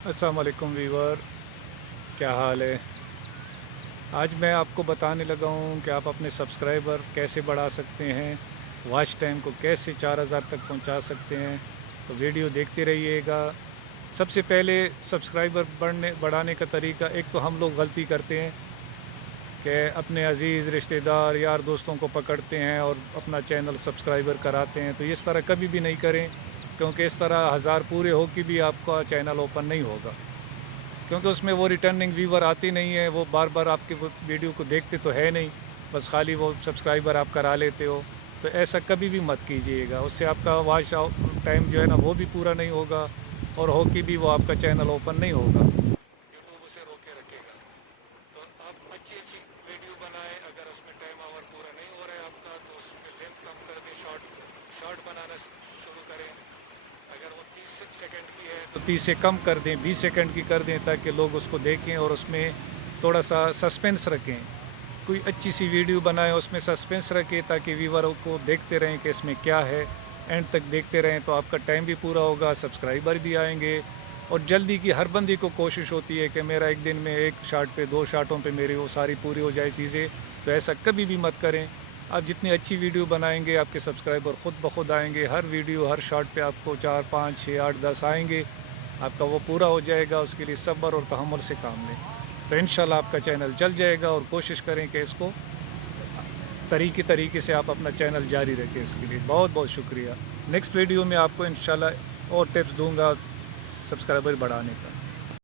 अस्सलाम वालेकुम वीवर, क्या हाल है। आज मैं आपको बताने लगा हूँ कि आप अपने सब्सक्राइबर कैसे बढ़ा सकते हैं, वॉच टाइम को कैसे 4000 तक पहुँचा सकते हैं। तो वीडियो देखते रहिएगा। सबसे पहले सब्सक्राइबर बढ़ाने का तरीका, एक तो हम लोग गलती करते हैं कि अपने अज़ीज़ रिश्तेदार यार दोस्तों को पकड़ते हैं और अपना चैनल सब्सक्राइबर कराते हैं। तो इस तरह कभी भी नहीं करें, क्योंकि इस तरह हज़ार पूरे हो के भी आपका चैनल ओपन नहीं होगा, क्योंकि उसमें वो रिटर्निंग व्यूवर आती नहीं है। वो बार बार आपके वो वीडियो को देखते तो है नहीं, बस खाली वो सब्सक्राइबर आप करा लेते हो। तो ऐसा कभी भी मत कीजिएगा, उससे आपका वॉच टाइम जो है ना वो भी पूरा नहीं होगा, और हो के भी वो आपका चैनल ओपन नहीं होगा। यूट्यूब उसे रोके रखेगा। तो आप अच्छी अच्छी वीडियो बनाएं। अगर उसमें टाइम आवर पूरा नहीं हो रहा है आपका, तो उसकी लेंथ कम कर दें, शॉर्ट शॉर्ट बनाना शुरू करें। अगर वो 30 सेकंड की है तो 30 से कम कर दें, 20 सेकंड की कर दें, ताकि लोग उसको देखें और उसमें थोड़ा सा सस्पेंस रखें। कोई अच्छी सी वीडियो बनाएं, उसमें सस्पेंस रखें, ताकि व्यूवर को देखते रहें कि इसमें क्या है। एंड तक देखते रहें तो आपका टाइम भी पूरा होगा, सब्सक्राइबर भी आएंगे। और जल्दी की हर बंदी को कोशिश होती है कि मेरा एक दिन में एक शाट पे, दो शाटों पे मेरी वो सारी पूरी हो जाए चीज़ें। तो ऐसा कभी भी मत करें। आप जितनी अच्छी वीडियो बनाएंगे, आपके सब्सक्राइबर ख़ुद ब खुद आएंगे। हर वीडियो, हर शॉट पे आपको 4, 5, 6, 8, 10 आएंगे। आपका वो पूरा हो जाएगा। उसके लिए सब्र और तहम्मुल से काम लें, तो इंशाल्लाह आपका चैनल चल जाएगा। और कोशिश करें कि इसको तरीके से आप अपना चैनल जारी रखें। इसके लिए बहुत बहुत शुक्रिया। नेक्स्ट वीडियो में आपको इंशाल्लाह और टिप्स दूंगा सब्सक्राइबर बढ़ाने का।